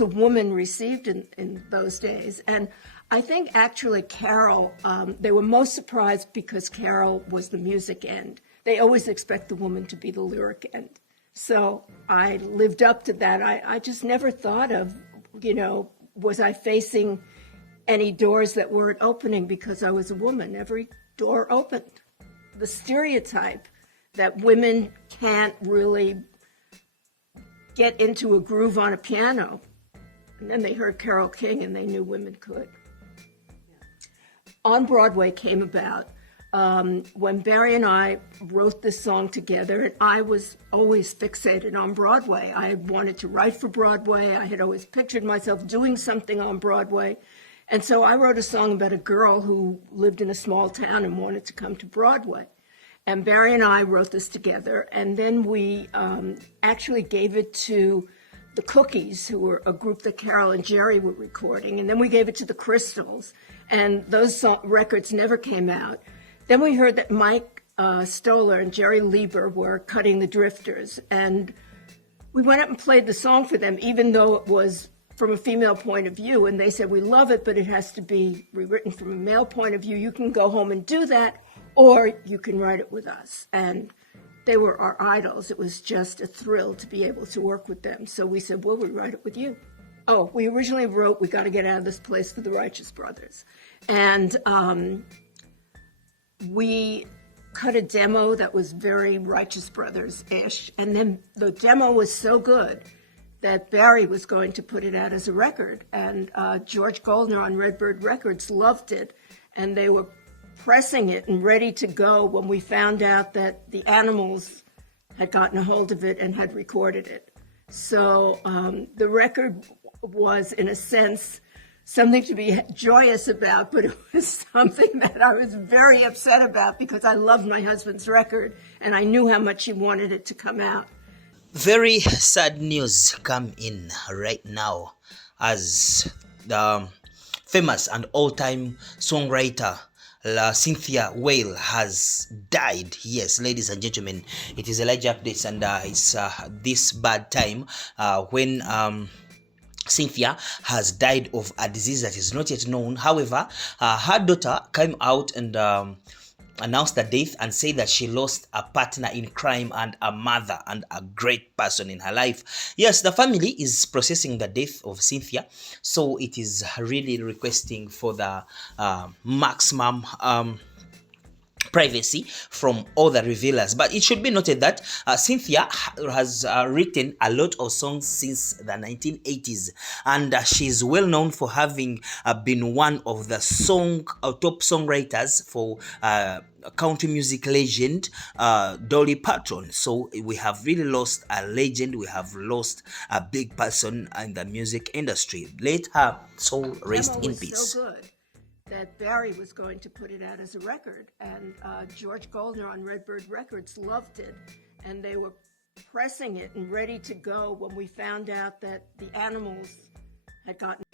a woman received in those days. And I think actually Carol, they were most surprised because Carol was the music end. They always expect the woman to be the lyric end. So I lived up to that. I just never thought of, was I facing any doors that weren't opening because I was a woman? Every door opened. The stereotype that women can't really get into a groove on a piano. And then they heard Carole King and they knew women could. On Broadway came about when Barry and I wrote this song together, and I was always fixated on Broadway. I wanted to write for Broadway. I had always pictured myself doing something on Broadway. And so I wrote a song about a girl who lived in a small town and wanted to come to Broadway. And Barry and I wrote this together, and then we actually gave it to the Cookies, who were a group that Carol and Jerry were recording, and then we gave it to the Crystals, and those records never came out. Then we heard that Mike Stoller and Jerry Lieber were cutting the Drifters, and we went up and played the song for them, even though it was from a female point of view, and they said, we love it, but it has to be rewritten from a male point of view. You can go home and do that, or you can write it with us. And they were our idols. It was just a thrill to be able to work with them. So we said, well, we write it with you. Oh, we originally wrote, we got to get out of this place for the Righteous Brothers. And we cut a demo that was very Righteous Brothers-ish. And then the demo was so good that Barry was going to put it out as a record. And George Goldner on Redbird Records loved it. And they were pressing it and ready to go when we found out that the Animals had gotten a hold of it and had recorded it. So the record was, in a sense, something to be joyous about, but it was something that I was very upset about because I loved my husband's record and I knew how much he wanted it to come out. Very sad news come in right now as the famous and all-time songwriter Cynthia Weil has died. Yes, ladies and gentlemen, it is Elijah Updates, and it's this bad time when Cynthia has died of a disease that is not yet known. However, her daughter came out and announced the death and said that she lost a partner in crime and a mother and a great person in her life. Yes, the family is processing the death of Cynthia, so it is really requesting for the maximum privacy from all the revealers. But it should be noted that Cynthia has written a lot of songs since the 1980s, and she's well known for having been one of the top songwriters for country music legend Dolly Parton. So we have really lost a legend. We have lost a big person in the music industry. Let her soul rest in peace. So good that Barry was going to put it out as a record, and George Goldner on Redbird Records loved it, and they were pressing it and ready to go when we found out that the Animals had gotten